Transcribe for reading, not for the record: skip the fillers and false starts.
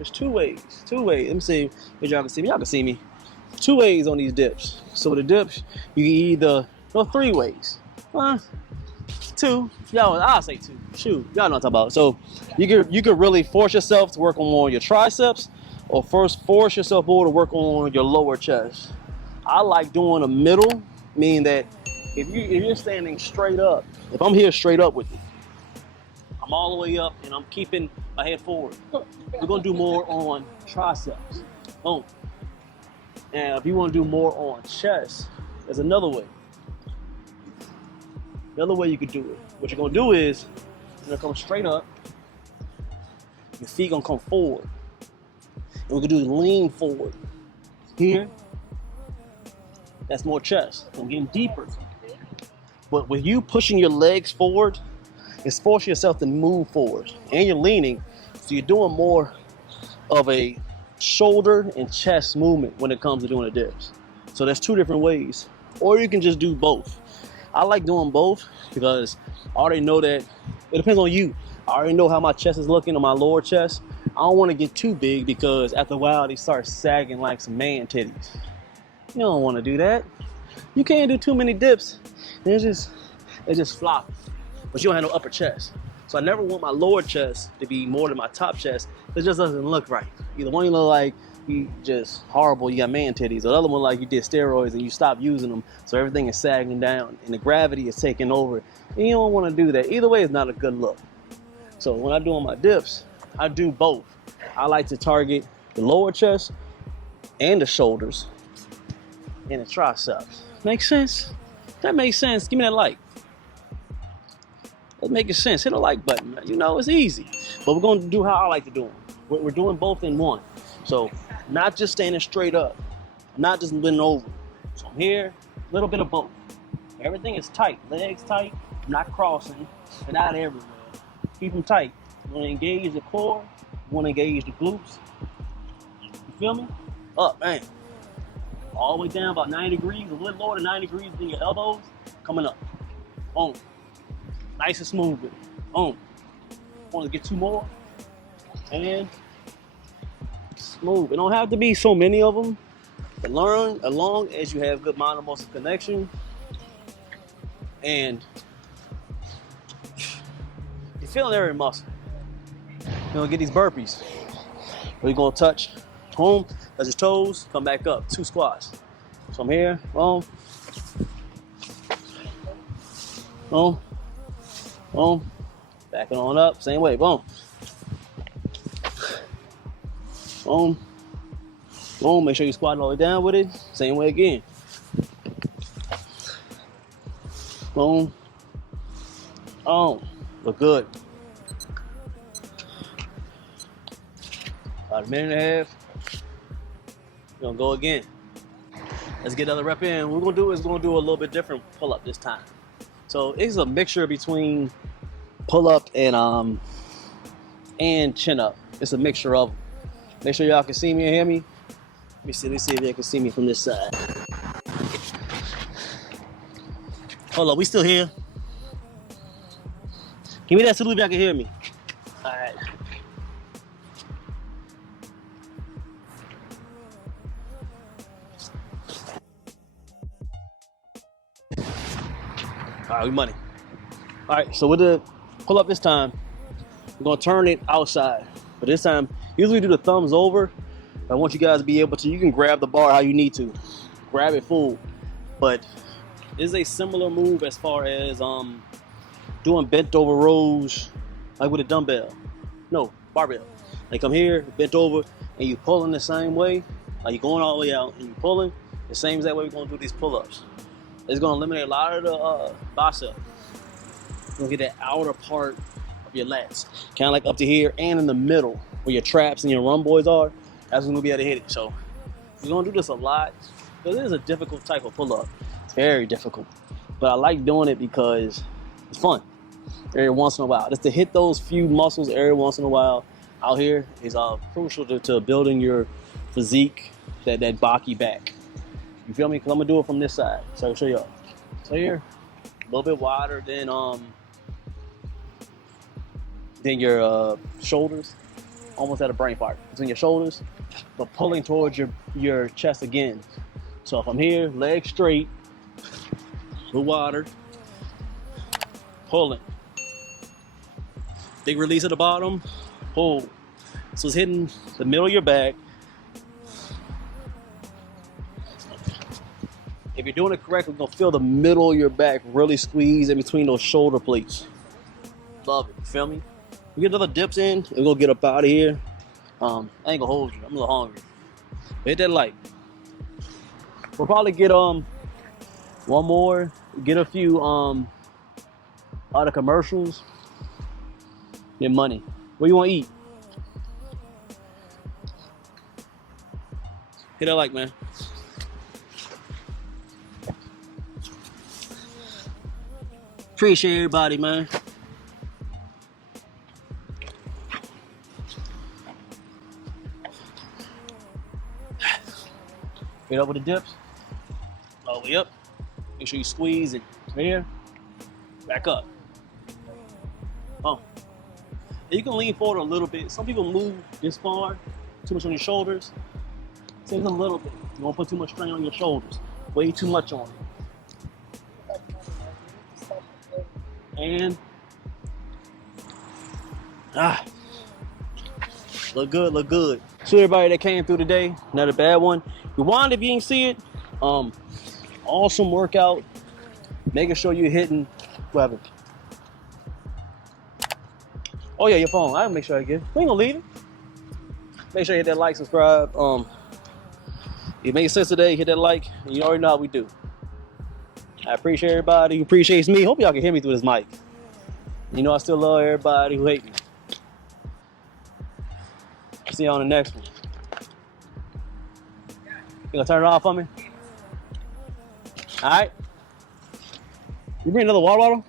There's two ways. Let me see if y'all can see me. Y'all can see me. Two ways on these dips. So the dips, you can either go three ways. Two. Y'all, I'll say two. Shoot, y'all know what I'm talking about. So you can really force yourself to work on more your triceps, or first force yourself more to work on your lower chest. I like doing a middle, meaning that if you're standing straight up, if I'm here straight up with you, I'm all the way up and I'm keeping my head forward. We're gonna do more on triceps. Boom. And if you want to do more on chest, there's another way. Another way you could do it. What you're gonna do is you're gonna come straight up. Your feet gonna come forward. And we're gonna do lean forward. Here, that's more chest. I'm getting deeper. But with you pushing your legs forward, it's forcing yourself to move forward. And you're leaning, so you're doing more of a shoulder and chest movement when it comes to doing the dips. So there's two different ways. Or you can just do both. I like doing both because I already know that it depends on you. I already know how my chest is looking on my lower chest. I don't want to get too big because after a while they start sagging like some man titties. You don't want to do that. You can't do too many dips. It's just flop. But you don't have no upper chest. So I never want my lower chest to be more than my top chest. It just doesn't look right. Either one you look like you just horrible, you got man titties, or the other one like you did steroids and you stopped using them, so everything is sagging down and the gravity is taking over. And you don't want to do that. Either way, it's not a good look. So when I'm doing my dips, I do both. I like to target the lower chest and the shoulders and the triceps. Make sense? That makes sense. Give me that like. Let's make it sense. Hit a like button. You know, it's easy. But we're going to do how I like to do them. We're doing both in one. So not just standing straight up, not just bending over. So I'm here, a little bit of both. Everything is tight. Legs tight, not crossing, and not everywhere. Keep them tight. You want to engage the core. You want to engage the glutes. You feel me? Up, man. All the way down about 90 degrees, a little lower than 90 degrees in your elbows. Coming up. Boom. Nice and smooth with it. Boom. Want to get two more. And smooth. It don't have to be so many of them. But learn as long as you have good mind-muscle connection. And you're feeling every muscle. You're going to get these burpees. We're going to touch home, touch your toes, come back up. 2 squats. So I'm here. Boom. Boom. Boom. Backing on up. Same way. Boom. Boom. Boom. Make sure you squat all the way down with it. Same way again. Boom. Oh, look good. About a minute and a half. We're gonna go again. Let's get another rep in. What we're gonna do is a little bit different pull-up this time. So it's a mixture between pull-up and chin-up. It's a mixture of them. Make sure y'all can see me and hear me. Let me see if y'all can see me from this side. Hold up, we still here. Give me that so y'all can hear me. All right. All right, we money. All right, so with the pull up this time, we're gonna turn it outside. But this time, usually do the thumbs over. I want you guys to be able to, you can grab the bar how you need to. Grab it full. But it's a similar move as far as doing bent over rows, like with a dumbbell. No, barbell. Like I'm here, bent over, and you pulling the same way. Like you're going all the way out and you pulling. The same as that way we're gonna do these pull-ups. It's gonna eliminate a lot of the bicep. You're gonna get that outer part of your lats, kind of like up to here and in the middle where your traps and your rhomboids are. That's when we'll be able to hit it. So we're gonna do this a lot because it is a difficult type of pull-up. It's very difficult, but I like doing it because it's fun. Every once in a while, just to hit those few muscles every once in a while out here is crucial to building your physique, that Baki back. You feel me? Because I'm gonna do it from this side. So I'll show y'all. So here, a little bit wider than your shoulders. almost at a brain fart. Between your shoulders, but pulling towards your chest again. So if I'm here, legs straight, the water, pulling. Big release at the bottom, pull. So it's hitting the middle of your back. If you're doing it correctly, you're gonna feel the middle of your back really squeeze in between those shoulder plates. Love it, you feel me? We get another dips in, and we're gonna get up out of here. I ain't gonna hold you, I'm a little hungry. Hit that light. We'll probably get one more, get a few other commercials, get money. What do you wanna eat? Hit that like, man. Appreciate everybody, man. Get up with the dips. All the way up. Make sure you squeeze it. Right here. Back up. Oh. And you can lean forward a little bit. Some people move this far, too much on your shoulders. Take a little bit. You won't put too much strain on your shoulders. Way too much on it. And look good, look good. So everybody that came through today, not a bad one. Rewind if you didn't see it. Awesome workout. Making sure you're hitting whatever. Oh yeah, your phone. I'll make sure I get it. We ain't gonna leave it. Make sure you hit that like, subscribe. It made sense today, hit that like. You already know how we do. I appreciate everybody who appreciates me. Hope y'all can hear me through this mic. You know I still love everybody who hate me. See you on the next one. You gonna turn it off for me? All right. You bring another water bottle?